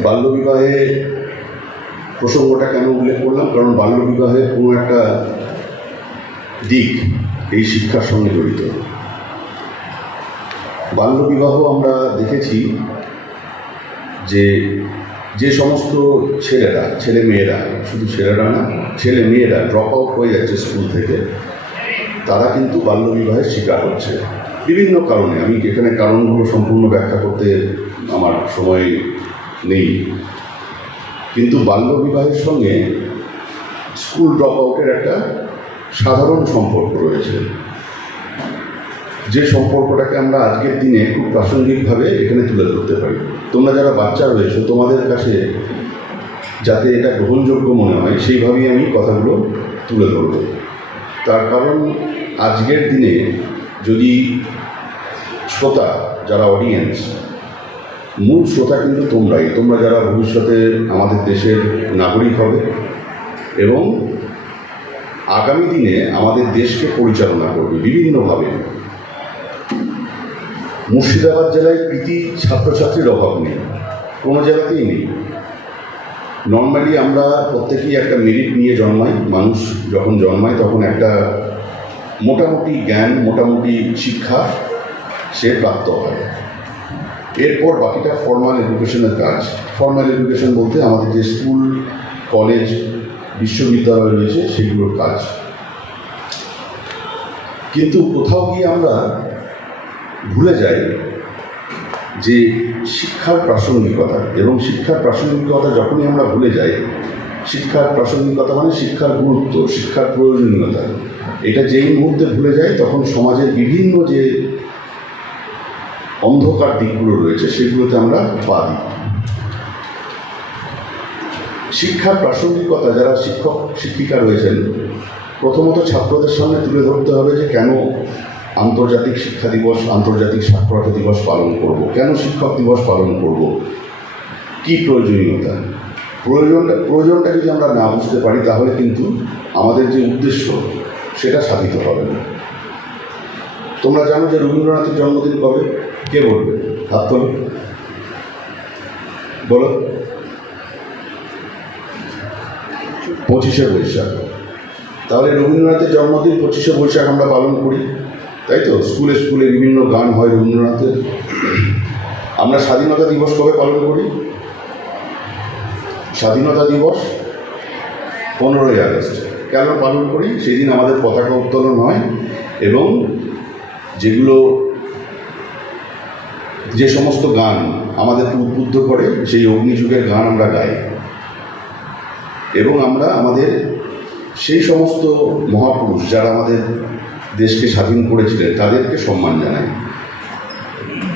বাল্যবিবাহে প্রসঙ্গটা কেন উল্লেখ করলাম? কারণ বাল্যবিবাহের কোনো একটা দিক এই শিক্ষার সঙ্গে জড়িত। বাল্যবিবাহ আমরা দেখেছি যে যে সমস্ত ছেলেরা, ছেলে মেয়েরা, শুধু ছেলেরা না, ছেলে মেয়েরা ড্রপ আউট হয়ে যাচ্ছে স্কুল থেকে, তারা কিন্তু বাল্যবিবাহের শিকার হচ্ছে। বিভিন্ন কারণে, আমি এখানে কারণগুলো সম্পূর্ণ ব্যাখ্যা করতে আমার সময় নেই। কিন্তু বাল্যবিবাহের সঙ্গে স্কুল ড্রপ আউটের একটা সাধারণ সম্পর্ক রয়েছে। যে সম্পর্কটাকে আমরা আজকের দিনে খুব প্রাসঙ্গিকভাবে এখানে তুলে ধরতে পারি। তোমরা যারা বাচ্চা রয়েছো, তোমাদের কাছে যাতে এটা গ্রহণযোগ্য মনে হয়, সেইভাবেই আমি কথাগুলো তুলে ধরব। তার কারণ, আজকের দিনে যদি শ্রোতা, যারা অডিয়েন্স মূল শ্রোতা কিন্তু তোমরাই। তোমরা যারা ভবিষ্যতে আমাদের দেশের নাগরিক হবে এবং আগামী দিনে আমাদের দেশকে পরিচালনা করবে বিভিন্নভাবে। মুর্শিদাবাদ জেলায় কৃতি ছাত্রছাত্রীর অভাব নেই, কোনো জায়গাতেই নেই। নর্মালি আমরা প্রত্যেকেই একটা মেরিট নিয়ে জন্মাই, মানুষ যখন জন্মায় তখন একটা মোটামুটি জ্ঞান, মোটামুটি শিক্ষা সে প্রাপ্ত হয়। এরপর বাকিটা ফর্মাল এডুকেশনের কাজ। ফর্মাল এডুকেশন বলতে আমাদের যে স্কুল কলেজ বিশ্ববিদ্যালয় রয়েছে, সেগুলোর কাজ। কিন্তু কোথাও গিয়ে আমরা ভুলে যাই যে শিক্ষার প্রাসঙ্গিকতা এবং শিক্ষার প্রাসঙ্গিকতা যখনই আমরা ভুলে যাই, শিক্ষার প্রাসঙ্গিকতা মানে শিক্ষার গুরুত্ব, শিক্ষার প্রয়োজনীয়তা। এটা যেই মুহূর্তে ভুলে যায় তখন সমাজের বিভিন্ন যে অন্ধকার দিকগুলো রয়েছে, সেগুলোতে আমরা পা দিই। শিক্ষার প্রাসঙ্গিকতা, যারা শিক্ষক, শিক্ষিকা রয়েছেন, প্রথমত ছাত্রদের সামনে তুলে ধরতে হবে যে কেন আন্তর্জাতিক শিক্ষা দিবস, আন্তর্জাতিক সাক্ষরতা দিবস পালন করব? কেন শিক্ষক দিবস পালন করব? কি প্রয়োজনীয়তা? প্রয়োজনটা প্রয়োজনটা যদি আমরা না বুঝতে পারি, তাহলে কিন্তু আমাদের যে উদ্দেশ্য, সেটা সাধিত হবে না। তোমরা জানো যে রবীন্দ্রনাথের জন্মদিন কবে? কে বলবে? হাত তোলো। বলো। পঁচিশে বৈশাখ। তাহলে রবীন্দ্রনাথের জন্মদিন পঁচিশে বৈশাখ আমরা পালন করি, তাই তো? স্কুলে স্কুলে বিভিন্ন গান হয় রবীন্দ্রনাথের। আমরা স্বাধীনতা দিবস কবে পালন করি? স্বাধীনতা দিবস পনেরোই আগস্ট। কেন পালন করি? সেদিন আমাদের পতাকা উত্তোলন হয় এবং যেগুলো যে সমস্ত গান আমাদেরকে উদ্বুদ্ধ করে, সেই অগ্নিযুগের গান আমরা গাই। এবং আমরা আমাদের সেই সমস্ত মহাপুরুষ যারা আমাদের দেশকে স্বাধীন করেছিলেন, তাদেরকে সম্মান জানাই।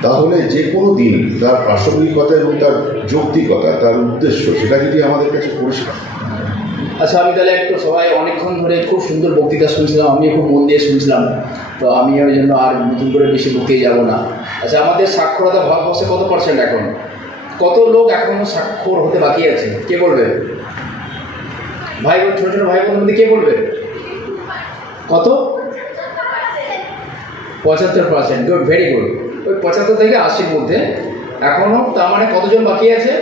তাহলে যে কোনো দিন তার প্রাসঙ্গিকতা এবং তার যৌক্তিকতা, তার উদ্দেশ্য, সেটা যদি আমাদের কাছে পরিষ্কার। আচ্ছা আমি তাহলে একটু সবাই অনেকক্ষণ ধরে খুব সুন্দর বক্তৃতা শুনছিলাম আমি খুব মন দিয়ে শুনছিলাম। তো আমি ওই জন্য আর নতুন করে বেশি বক্তৃতা যাব না। আচ্ছা আমাদের সাক্ষরতা ভারতবর্ষে কত পার্সেন্ট এখন? কত লোক এখনও স্বাক্ষর হতে বাকি আছে? কে বলবে? ভাই বোন, ছোটো ছোটো ভাই বোনের মধ্যে কে বলবে? কত? পঁচাত্তর পার্সেন্ট গুড ভেরি গুড ওই পঁচাত্তর থেকে আশির মধ্যে। এখনও তার মানে কতজন বাকি আছে?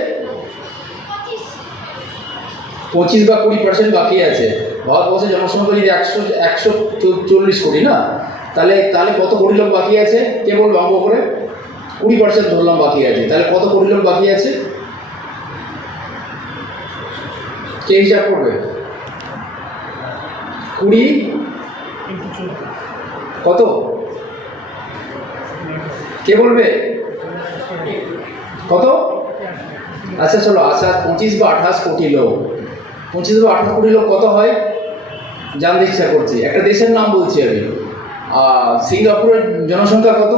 পঁচিশ বা কুড়ি পার্সেন্ট বাকি আছে। ভারতবর্ষে জনসংখ্যা যদি একশো একশো চল্লিশ কোটি না? তাহলে তাহলে কত কোটি লোক বাকি আছে? কে বলব অঙ্ক করে কুড়ি পার্সেন্ট ধরলাম বাকি আছে। তাহলে কত কোটি লোক বাকি আছে? কে হিসাব করবে? কুড়ি? কত? কে বলবে? কত? আচ্ছা চলো আচ্ছা পঁচিশ বা আঠাশ কোটি লোক। পঁচিশ বা আঠাশ কোটি লোক কত হয়? জানতে ইচ্ছা করছি। একটা দেশের নাম বলছি আমি। সিঙ্গাপুরের জনসংখ্যা কত?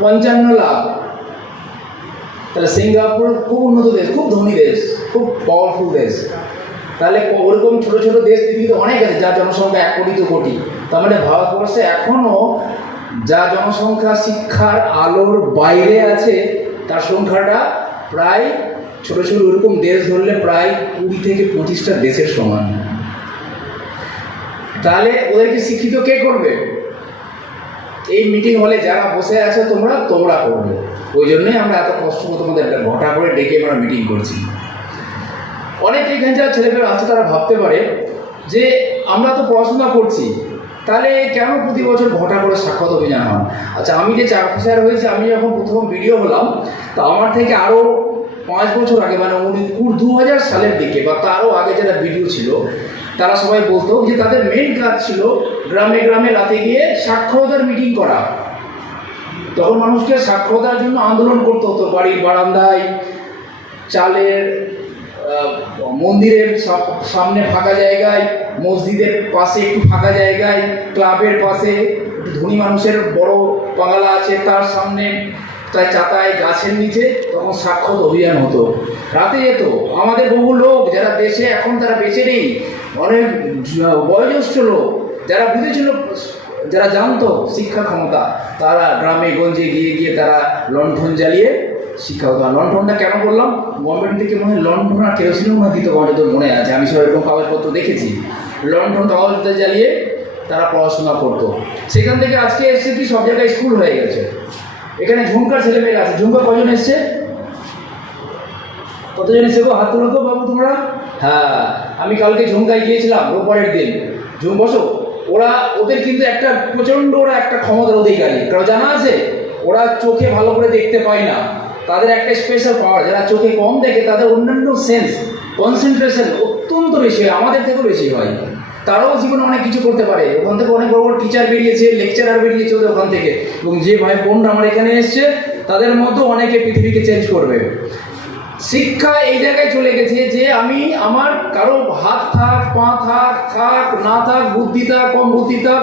পঞ্চান্ন লাখ। তাহলে সিঙ্গাপুর খুব উন্নত দেশ, খুব ধনী দেশ, খুব পাওয়ারফুল দেশ। তাহলে ওরকম ছোটো ছোটো দেশ পৃথিবীতে অনেক আছে যার জনসংখ্যা এক কোটি দু কোটি। তার মানে ভারতবর্ষে এখনও যা জনসংখ্যা শিক্ষার আলোর বাইরে আছে, তার সংখ্যাটা প্রায় ছোটো ছোটো ওরকম দেশ ধরলে প্রায় কুড়ি থেকে পঁচিশটা দেশের সমান। তাহলে ওদেরকে শিক্ষিত কে করবে? এই মিটিং হলে যারা বসে আছো তোমরা তোমরা করবে। ওই জন্যই আমরা এত কষ্ট করে তোমাদের একটা ঘটা করে ডেকে আমরা মিটিং করছি। অনেক এখানে যারা ছেলেমেয়েরা আছে, তারা ভাবতে পারে যে আমরা তো পড়াশোনা করছি, তাহলে কেন প্রতি বছর ঘটা করে সাক্ষাৎ অভিযান হয়? আচ্ছা আমি যে চার অফিসার হয়েছি, আমি যখন প্রথম ভিডিও হলাম, তো আমার থেকে আরও পাঁচ বছর আগে মানে দু হাজার সালের দিকে, বা তারও আগে যারা ভিডিও ছিল তারা সবাই বলতো যে তাদের মেন কাজ ছিল গ্রামে গ্রামে রাতে গিয়ে সাক্ষরতার মিটিং করা। তখন মানুষকে সাক্ষরতার জন্য আন্দোলন করতে হতো। বাড়ির বারান্দায়, চালের মন্দিরের সামনে ফাঁকা জায়গায়, মসজিদের পাশে একটু ফাঁকা জায়গায়, ক্লাবের পাশে ধনী মানুষের বড় বাংলা আছে তার সামনে তাই চাতায় গাছের নিচে, তখন সাক্ষর অভিযান হতো। রাতে যেত। আমাদের বহু লোক যারা দেশে, এখন তারা বেঁচে নেই। অনেক বয়োজ্যেষ্ঠ লোক, যারা বুঝেছিল, যারা জানতো শিক্ষা ক্ষমতা, তারা গ্রামে গঞ্জে গিয়ে গিয়ে তারা লণ্ঠন জ্বালিয়ে শিক্ষা হতো। লণ্ঠনটা কেন বললাম গভর্নমেন্ট থেকে মনে হয় লণ্ঠন আর কেরোসিনও দিত আমার যত মনে আছে। আমি সব এরকম কাগজপত্র দেখেছি। লণ্ঠন কাগজটা জ্বালিয়ে তারা পড়াশোনা করতো। সেখান থেকে আজকে এসছে কি সব জায়গায় স্কুল হয়ে গেছে। এখানে ঝুমকার ছেলেমেয়েরা আছে। ঝুমকা কজন এসছে? কতজন এসে গো হাত তুলো তো বাবু তোমরা। হ্যাঁ আমি কালকে ঝুমকায় গিয়েছিলাম রোববারের দিন। ঝুম, বসো। ওরা, ওদের কিন্তু একটা প্রচণ্ড, ওরা একটা ক্ষমতার অধিকারী। কারণ জানা আছে? ওরা চোখে ভালো করে দেখতে পায় না। তাদের একটা স্পেশাল পাওয়ার যারা চোখে কম দেখে, তাদের অন্যান্য সেন্স কনসেন্ট্রেশন অত্যন্ত বেশি হয়। আমাদের থেকেও বেশি হয়। তারাও জীবনে অনেক কিছু করতে পারে। ওখান থেকে অনেক বড় বড় টিচার বেরিয়েছে লেকচারার বেরিয়েছে ওদের ওখান থেকে। এবং যে ভাই বোনরা আমার এখানে এসছে, তাদের মধ্যেও অনেকে পৃথিবীকে চেঞ্জ করবে। শিক্ষা এই জায়গায় চলে গেছে যে আমি আমার কারও হাত থাক, পা থাক থাক না থাক, বুদ্ধি থাক, কম বুদ্ধি থাক,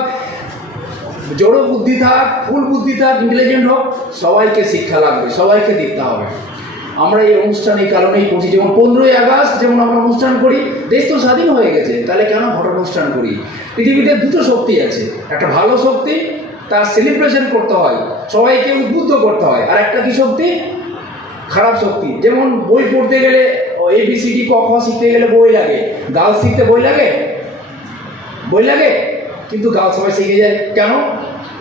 জড়ো বুদ্ধি থাক, ফুল বুদ্ধি থাক ইন্টেলিজেন্ট হোক, সবাইকে শিক্ষা লাগবে, সবাইকে দিতে হবে। আমরা এই অনুষ্ঠান এই কারণেই করছি। যেমন পনেরোই আগস্ট যেমন আমরা অনুষ্ঠান করি, দেশ তো স্বাধীন হয়ে গেছে, তাহলে কেন ঘট অনুষ্ঠান করি? পৃথিবীতে দুটো শক্তি আছে, একটা ভালো শক্তি, তার সেলিব্রেশন করতে হয়, সবাইকে উদ্বুদ্ধ করতে হয়, আর একটা কি শক্তি? খারাপ শক্তি। যেমন বই পড়তে গেলে এবিসিডি ক, খ শিখতে গেলে বই লাগে। গাল শিখতে বই লাগে? বই লাগে? কিন্তু গাল সবাই শিখে যায়। কেন?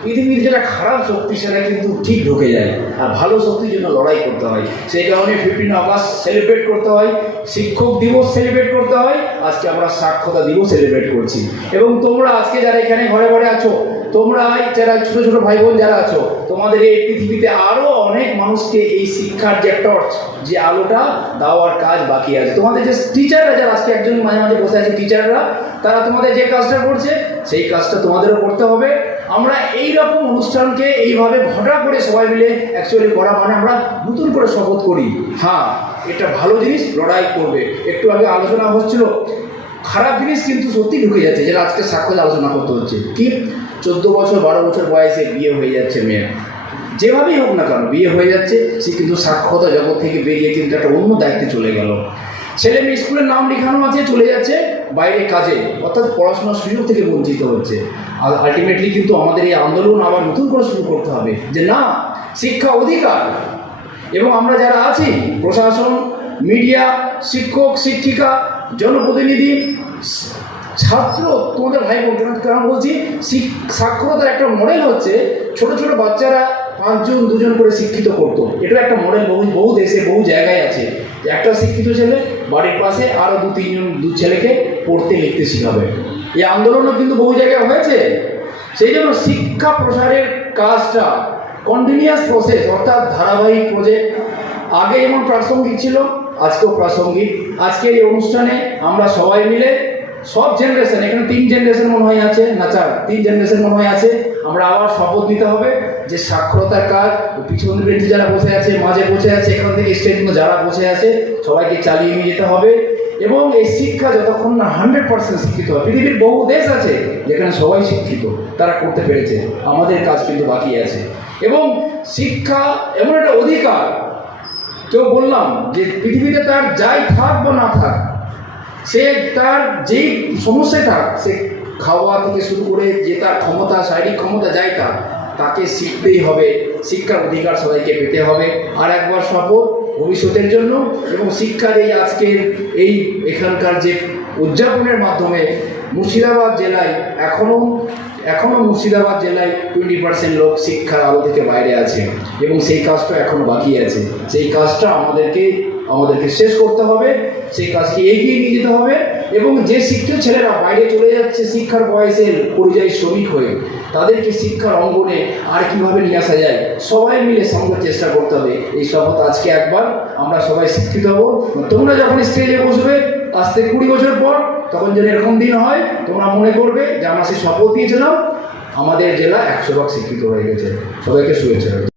পৃথিবীর যেটা খারাপ শক্তি, সেটা কিন্তু ঠিক ঢুকে যায়। আর ভালো শক্তির জন্য লড়াই করতে হয়। সেই কারণে ফিফটিন আগস্ট সেলিব্রেট করতে হয়। শিক্ষক দিবস সেলিব্রেট করতে হয়। আজকে আমরা সাক্ষরতা দিবস সেলিব্রেট করছি। এবং তোমরা আজকে যারা এখানে ঘরে ঘরে আছো তোমরা যারা ছোটো ছোটো ভাই বোন যারা আছো, তোমাদের এই পৃথিবীতে আরও অনেক মানুষকে এই শিক্ষার যে টর্চ যে আলোটা, দেওয়ার কাজ বাকি আছে। তোমাদের যে টিচাররা যারা, আজকে একজন মাঝে মাঝে বসে আছে টিচাররা তারা তোমাদের যে কাজটা করছে, সেই কাজটা তোমাদেরও করতে হবে। আমরা এই রকম অনুষ্ঠানকে এইভাবে ঘটা করে সবাই মিলে অ্যাকচুয়ালি করা মানে আমরা নতুন করে শপথ করি। হ্যাঁ এটা ভালো জিনিস, লড়াই করবে। একটু আগে আলোচনা হচ্ছিল, খারাপ জিনিস কিন্তু সত্যি ঢুকে যাচ্ছে, যেটা আজকে সাক্ষর আলোচনা করতে হচ্ছে। কি? চোদ্দ বছর, বারো বছর বয়সে বিয়ে হয়ে যাচ্ছে মেয়ের। যেভাবেই হোক না কেন, বিয়ে হয়ে যাচ্ছে, সে কিন্তু সাক্ষরতা জগৎ থেকে বেরিয়ে কিন্তু একটা অন্য দায়িত্বে চলে গেল। ছেলে মেয়ে স্কুলের নাম লেখানো আছে, চলে যাচ্ছে বাইরে কাজে, অর্থাৎ পড়াশোনার সুযোগ থেকে বঞ্চিত হচ্ছে। আর আলটিমেটলি কিন্তু আমাদের এই আন্দোলন আবার নতুন করে শুরু করতে হবে যে না, শিক্ষা অধিকার। এবং আমরা যারা আছি, প্রশাসন, মিডিয়া, শিক্ষক, শিক্ষিকা, জনপ্রতিনিধি ছাত্র তোমাদের ভাই কেন- কেন বলছি সাক্ষরতার একটা মডেল হচ্ছে, ছোট ছোট বাচ্চারা পাঁচজন, দুজন করে শিক্ষিত করতো। এটা একটা মডেল বহু বহু দেশে, বহু জায়গায় আছে। একটা শিক্ষিত ছেলে বাড়ির পাশে আরও দু, তিনজন দু ছেলেকে পড়তে, লিখতে শেখাবে। এই আন্দোলনও কিন্তু বহু জায়গায় হয়েছে। সেই জন্য শিক্ষা প্রসারের কাজটা কন্টিনিউয়াস প্রসেস অর্থাৎ ধারাবাহিক প্রজেক্ট আগে যেমন প্রাসঙ্গিক ছিল, আজকেও প্রাসঙ্গিক। আজকের এই অনুষ্ঠানে আমরা সবাই মিলে সব জেনারেশন এখানে তিন জেনারেশন মনে হয় আছে, না চার? তিন জেনারেশন মনে হয় আছে। আমরা আবার শপথ নিতে হবে যে সাক্ষরতার কাজ পিছন বেঞ্চে যারা বসে আছে, মাঝে বসে আছে, এখান থেকে স্টেজ যারা বসে আছে, সবাইকে চালিয়ে নিয়ে যেতে হবে। এবং এই শিক্ষা যতক্ষণ না হান্ড্রেড পার্সেন্ট শিক্ষিত হয়, পৃথিবীর বহু দেশ আছে যেখানে সবাই শিক্ষিত, তারা করতে পেরেছে, আমাদের কাজ কিন্তু বাকি আছে। এবং শিক্ষা এমন একটা অধিকার, কেউ বললাম যে পৃথিবীতে তার যাই থাক বা না থাক সে তার যেই সমস্যাটা, সে খাওয়া থেকে শুরু করে যে তার ক্ষমতা, শারীরিক ক্ষমতা যাই থাক তাকে শিখতেই হবে। শিক্ষার অধিকার সবাইকে পেতে হবে। আর একবার শপথ ভবিষ্যতের জন্য এবং শিক্ষার এই আজকের এই এখানকার যে উদযাপনের মাধ্যমে মুর্শিদাবাদ জেলায় এখনও এখনও মুর্শিদাবাদ জেলায় টোয়েন্টি পার্সেন্ট লোক শিক্ষার আলো থেকে বাইরে আছে এবং সেই কাজটা এখনও বাকি আছে। সেই কাজটা আমাদেরকে আমাদেরকে শেষ করতে হবে। সেই কাজকে এগিয়ে নিয়ে যেতে হবে এবং যে শিক্ষিত ছেলেরা বাইরে চলে যাচ্ছে শিক্ষার বয়সের পরিযায়ী শ্রমিক হয়ে, তাদেরকে শিক্ষার অঙ্গনে আর কীভাবে নিয়ে আসা যায়, সবাই মিলে সঙ্গে চেষ্টা করতে হবে। এই শপথ আজকে একবার, আমরা সবাই শিক্ষিত হব। তোমরা যখন স্টেজে বসবে, আজ থেকে কুড়ি বছর পর, তখন যেন এরকম দিন হয়, তোমরা মনে করবে যে আমরা সেই শপথ দিয়েছিলাম। আমাদের জেলা একশো ভাগ শিক্ষিত হয়ে গেছে। সবাইকে শুভেচ্ছা